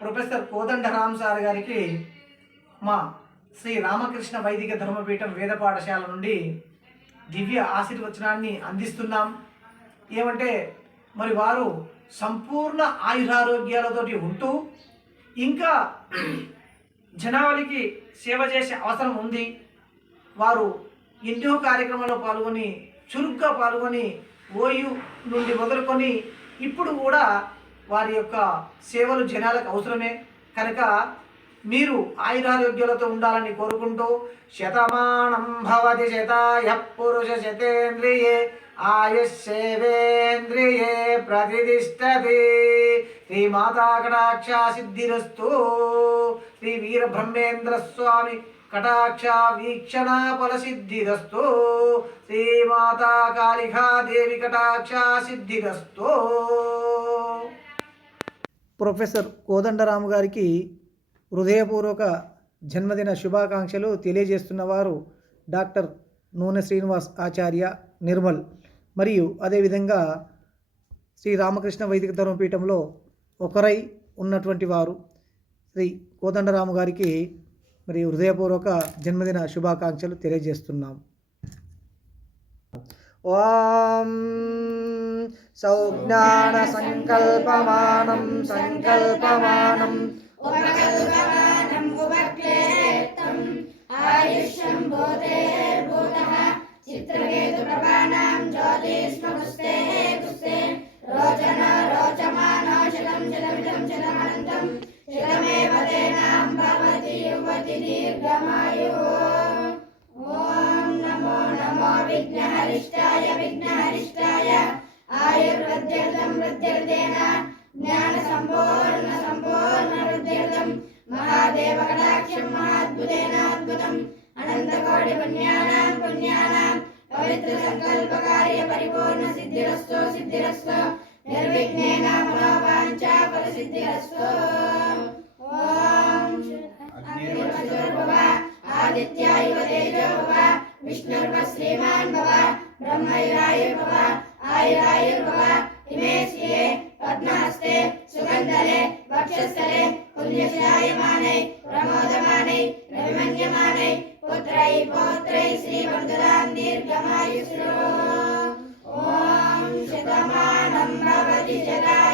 Professor Kodandaram sir గారికి మా శ్రీ రామకృష్ణ వైదిక ధర్మపీఠం వేద పాఠశాల నుండి దివ్య ఆశీర్వచనాన్ని అందిస్తున్నాం. ఏమంటే మరి వారు సంపూర్ణ ఆయురారోగ్యాలతోటి ఉంటూ ఇంకా జనావళికి సేవ చేసే అవసరం ఉంది. వారు ఎన్నో కార్యక్రమాల్లో పాల్గొని చురుగ్గా పాల్గొని ఓయు నుండి మొదలుకొని ఇప్పుడు కూడా వారి యొక్క సేవలు జనాలకు అవసరమే. కనుక మీరు ఆయురారోగ్యాలతో ఉండాలని కోరుకుంటూ శతమానం భవతి శతాయ పురుష శతేంద్రియే ఆయుష్యేవేంద్రియే ప్రతిష్టతి. శ్రీ మాతా కటాక్ష సిద్ధిరస్తు. శ్రీ వీరబ్రహ్మేంద్ర స్వామి కటాక్ష వీక్షణ ఫల సిద్ధిరస్తు. శ్రీ మాతా కాళికా దేవి కటాక్ష సిద్ధిరస్తు. ప్రొఫెసర్ కోదండరాము గారికి హృదయపూర్వక జన్మదిన శుభాకాంక్షలు తెలియజేస్తున్నవారు డాక్టర్ నూనె శ్రీనివాస్ ఆచార్య నిర్మల్. మరియు అదేవిధంగా శ్రీ రామకృష్ణ వైదిక ధర్మపీఠంలో ఒకరై ఉన్నటువంటి వారు శ్రీ కోదండరాము గారికి మరి హృదయపూర్వక జన్మదిన శుభాకాంక్షలు తెలియజేస్తున్నాం ఓం సౌజ్ఞాన సంకల్పమానం సంకల్పమానం ఉపకల్పమానం ఉపక్లేత్తం ఆయుష్యం భూతేర్భూతః చిత్రకేతుప్రభానాం జ్యోతిష్మకుస్తే కుస్తే రోచన రోచమానో శతం శతమిదం శతమనంతం శతమేవ నమో విఘ్నహరిష్టాయ విఘ్నహరిష్టాయ ఆయుర్వృద్ధ్యర్థం వృద్ధ్యర్థేన జ్ఞాన సంపూర్ణ సంపూర్ణ వృద్ధ్యర్థం మహాదేవ కటాక్షం మహాద్భుతేనాద్భుతం అనంతకోటి పుణ్యానాం పుణ్యానాం పవిత్ర సంకల్ప विष्णुर्व श्रीमान् भव ब्रह्मैराय भव आयुराय भव इमे श्रिये पद्महस्ते सुगन्धले वक्षस्थले पुण्यश्रायमानै प्रमोदमानै रविमन्यमानै पुत्रै पौत्रै श्रीवन्ददां दीर्घमायुषो ॐ शतमानं भवति शता